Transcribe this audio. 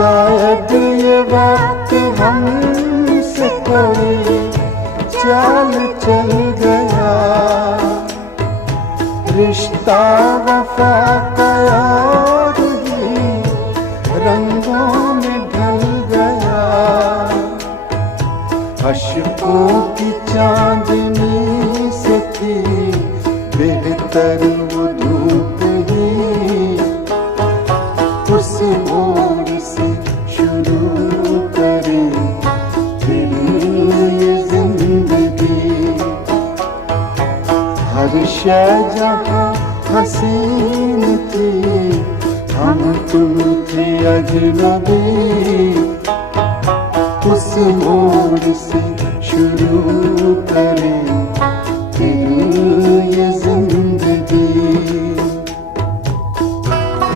शायद ये वक्त हमसे कोई चाल चल गया, रिश्ता वफा का और ही रंगों में ढल गया। अश्कों की चांदनी से थी बेहतर वो धूप ही, उस मोड़ से शुरू करें फिर ये जिंदगी। हर शय जहाँ हसीन थी, हम तुम थे अजनबी, उस मोड़ से शुरू करें